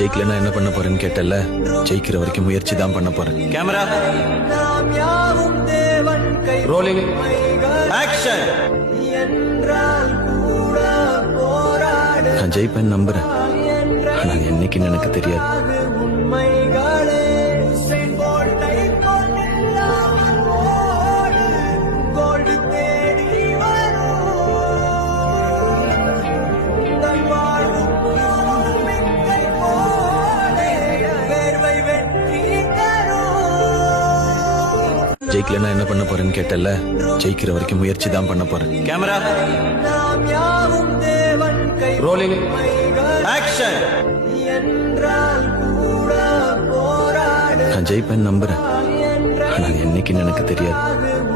ஜெயிக்கலன்னா என்ன பண்ண போறேன்னு கேட்டல, ஜெயிக்கிற வரைக்கும் முயற்சி தான் பண்ண போறேன். Camera rolling action. நான் ஜெயிப்பேன் நம்புறேன், ஆனா என்னைக்குன்னு எனக்கு தெரியாது. ஜெயிக்கலன்னா என்ன பண்ண போறேன்னு கேட்டல, ஜெயிக்கிற வரைக்கும் முயற்சி தான் பண்ண போறேன். Camera rolling action. நான் ஜெயிப்பேன் நம்புறேன், ஆனா என்னைக்குன்னு எனக்கு தெரியாது.